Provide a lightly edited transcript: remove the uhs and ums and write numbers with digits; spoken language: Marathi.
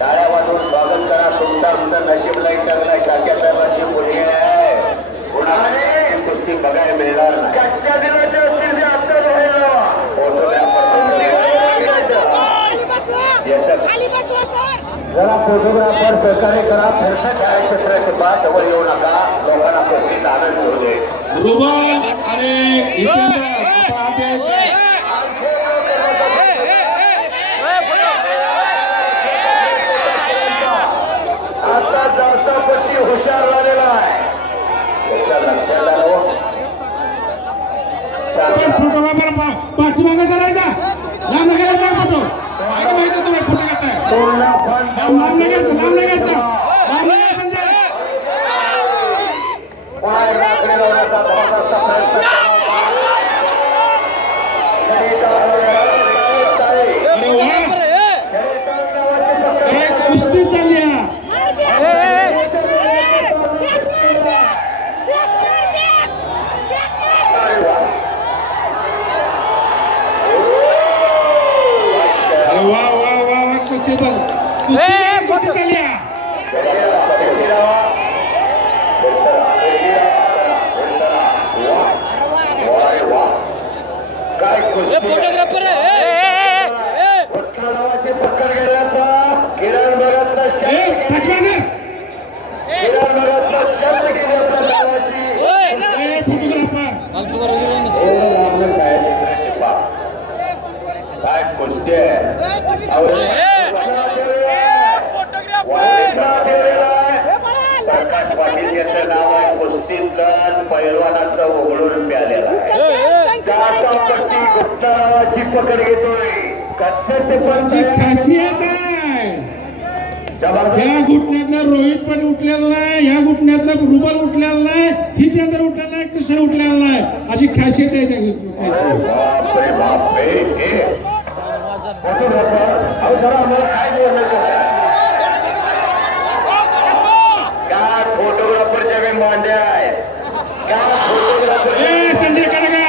टाळ्या वाजवून स्वागत करा तुमचं आमचं नशीब लय चांगलंय. काक्या साहेबांची मुलगी आहे कुणाने कुस्ती बघायला मिळणार नाही. कच्च्या दिनाच्या असतील आता जरा फोटोग्राफर सहकार्य करा. फिरता छायाचित्राचे पास जवळ येऊ नका. लोकांना कुस्तीत आनंद होऊ दे. आता जास्त पट्टी हुशार झालेला आहे त्याच्या लक्षात आलं. फोटोग्राफर पाठीमागे करायचा लांब घ्यायचा फोटो माहिती तुम्ही फोटो घेताय लांब घ्यायचा कुस्ती चालली फोटोग्राफर नावाची पक्कड गेल्याचा किरण भगतला काय कुस्ती आहे पाटील नाव आहे कुस्तीतला पैलवानाचं ओघळून प्यालेला पट्टी गुप्ता नावाची पकड घेतोय. कच्ची खासियत आहे या घुटण्यातनं रोहित पण उठलेला नाही ह्या घुटण्यातनं रुबल उठलेला नाही हितेंद्र उठलेला नाही कृष्ण उठलेला नाही अशी खासियत आहे त्या फोटोग्राफर जरा आम्हाला काय बोलायचं काय फोटोग्राफरच्या काही मांड्या आहेत काय फोटोग्राफर संजय कडगा